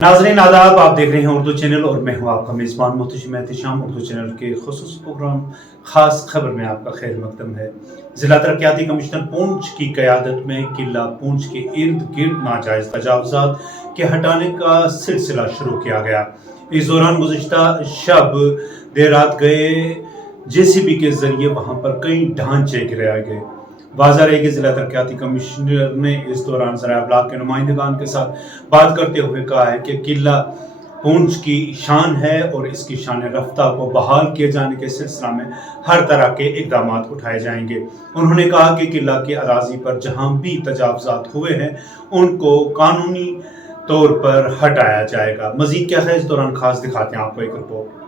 नाज़रीन आदाब, आप देख रहे हैं उर्दू चैनल और मैं हूं आपका मेज़बान मोहतशिम एहतिशाम। उर्दू चैनल के खुसूस प्रोग्राम खास खबर में आपका खैर मकदम है। जिला तरक्याती कमिश्नर पूंछ की क़यादत में किला पूंछ के इर्द गिर्द नाजायज़ तजावुज़ात के हटाने का सिलसिला शुरू किया गया। इस दौरान गुज़िश्ता शब देर रात गए JCB के जरिए वहां पर कई ढांचे गिराए गए। वाज़ा रहे कि जिला तरक्याती कमिश्नर ने इस दौरान ज़राए अबलाग के नुमाइंदगान के साथ बात करते हुए कहा है कि किला पूंछ की शान है और इसकी शान रफ्ता को बहाल किए जाने के सिलसिला में हर तरह के इकदाम उठाए जाएंगे। उन्होंने कहा कि किला की अराजी पर जहां भी तजावुज़ात हुए हैं उनको कानूनी तौर पर हटाया जाएगा। मजीद क्या है इस दौरान खास दिखाते हैं आपको एक रिपोर्ट।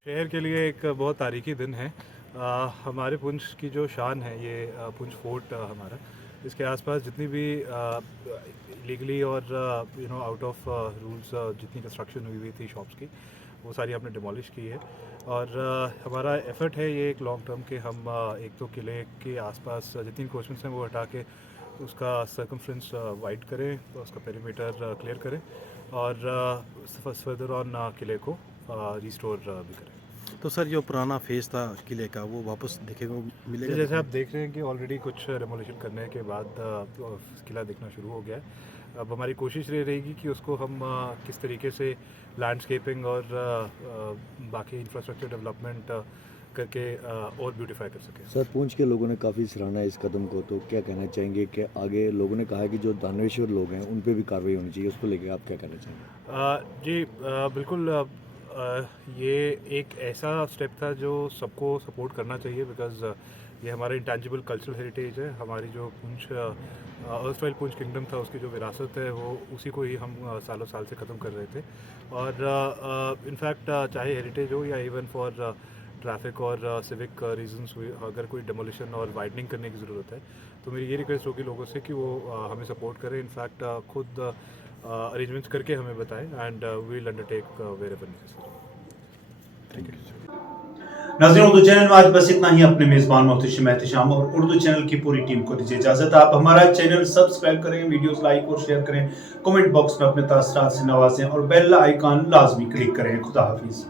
शहर के लिए एक बहुत तारीखी दिन है। हमारे पुंछ की जो शान है ये पुंछ फोर्ट हमारा, इसके आसपास जितनी भी लीगली और आउट ऑफ रूल्स जितनी कंस्ट्रक्शन हुई थी शॉप्स की, वो सारी हमने डिमोलिश की है। और हमारा एफर्ट है ये एक लॉन्ग टर्म के, हम एक तो किले के आसपास जितनी इंक्रोचमेंट्स हैं वो हटा के उसका सर्कमफ्रेंस वाइड करें, उसका पेरीमीटर क्लियर करें और फर्दर ऑन किले को रिस्टोर भी करें। तो सर जो पुराना फेस था किले का वो वापस देखने को मिलेगा? जैसे आप देख रहे हैं कि ऑलरेडी कुछ डेमोलिशन करने के बाद किला दिखना शुरू हो गया है। अब हमारी कोशिश ये रहेगी कि उसको हम किस तरीके से लैंडस्केपिंग और बाकी इंफ्रास्ट्रक्चर डेवलपमेंट करके और ब्यूटीफाई कर सकें। सर पुंछ के लोगों ने काफ़ी सराहना है इस कदम को, तो क्या कहना चाहेंगे कि आगे लोगों ने कहा है कि जो दानवेश्वर लोग हैं उन पे भी कार्रवाई होनी चाहिए, उसको लेकर आप क्या कहना चाहेंगे? जी बिल्कुल। ये एक ऐसा स्टेप था जो सबको सपोर्ट करना चाहिए, बिकॉज़ ये हमारा इंटेंजिबल कल्चरल हेरिटेज है। हमारी जो पुंछ अर्स्टवाइल पुंछ किंगडम था उसकी जो विरासत है वो उसी को ही हम सालों साल से ख़त्म कर रहे थे। और इनफैक्ट चाहे हेरिटेज हो या इवन फॉर ट्रैफिक और सिविक रीजंस, अगर कोई डेमोलिशन और वाइडनिंग करने की ज़रूरत है तो मेरी ये रिक्वेस्ट होगी लोगों से कि वो हमें सपोर्ट करें। इनफैक्ट खुद अरेंजमेंट्स करके हमें बताएं and we will undertake wherever necessary. Thank you. नाज़रीन, उर्दू चैनल में आज बस इतना ही। अपने मेज़बान मोहतशिम एहतिशाम और उर्दू चैनल की पूरी टीम को दीजिए इजाज़त। आप हमारा चैनल सब्सक्राइब करें, वीडियोस लाइक और शेयर करें, कमेंट बॉक्स में अपने तासरात से नवाजें और बेल आइकन लाजमी क्लिक करें। खुदा हाफिज़।